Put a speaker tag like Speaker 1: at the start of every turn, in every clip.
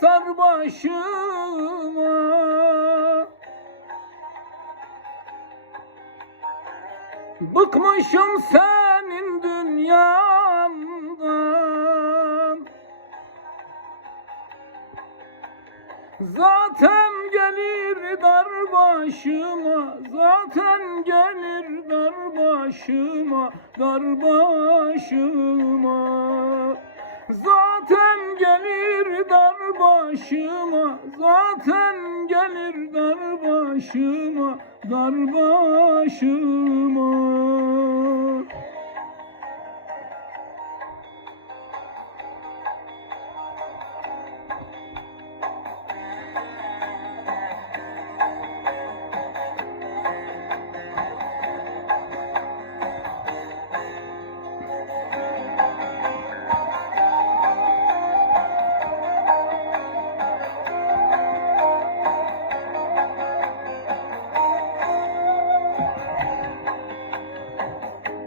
Speaker 1: sar başıma. Bıkmışım senin dünyandan. Zaten gelir dar başıma Zaten gelir dar başıma Dar başıma başıma Zaten gelir dar başıma Dar başıma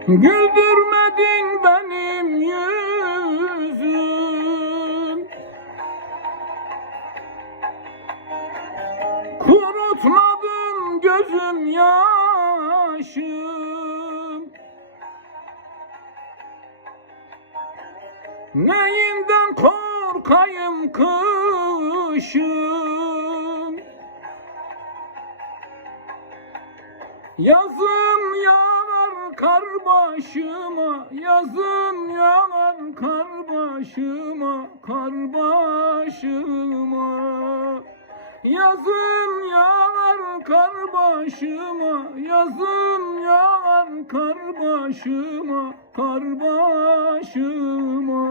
Speaker 1: Güldürmedin benim yüzüm. Kurutmadın gözüm yaşım. Neyinden korkayım kışım? Yazın yağar kar başıma, yazın yağar kar başıma, kar başıma. Yazın yağar kar başıma, yazın yağar kar başıma, kar başıma.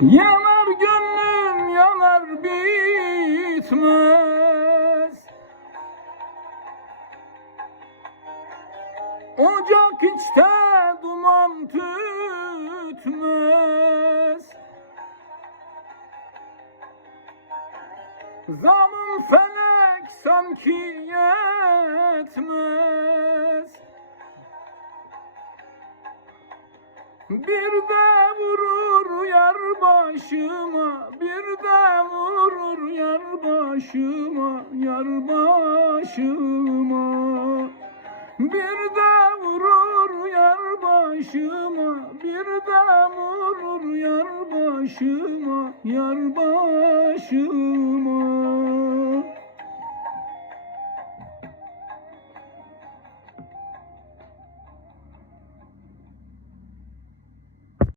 Speaker 1: Yanar gönlüm yanar bitmez. Ocak içte duman tütmez. Zamın felek sanki yetmez. Bir de vurur yar başıma, bir de vurur yar başıma, yar başıma. Bir de vurur yar başıma, bir de vurur yar başıma, yar başıma.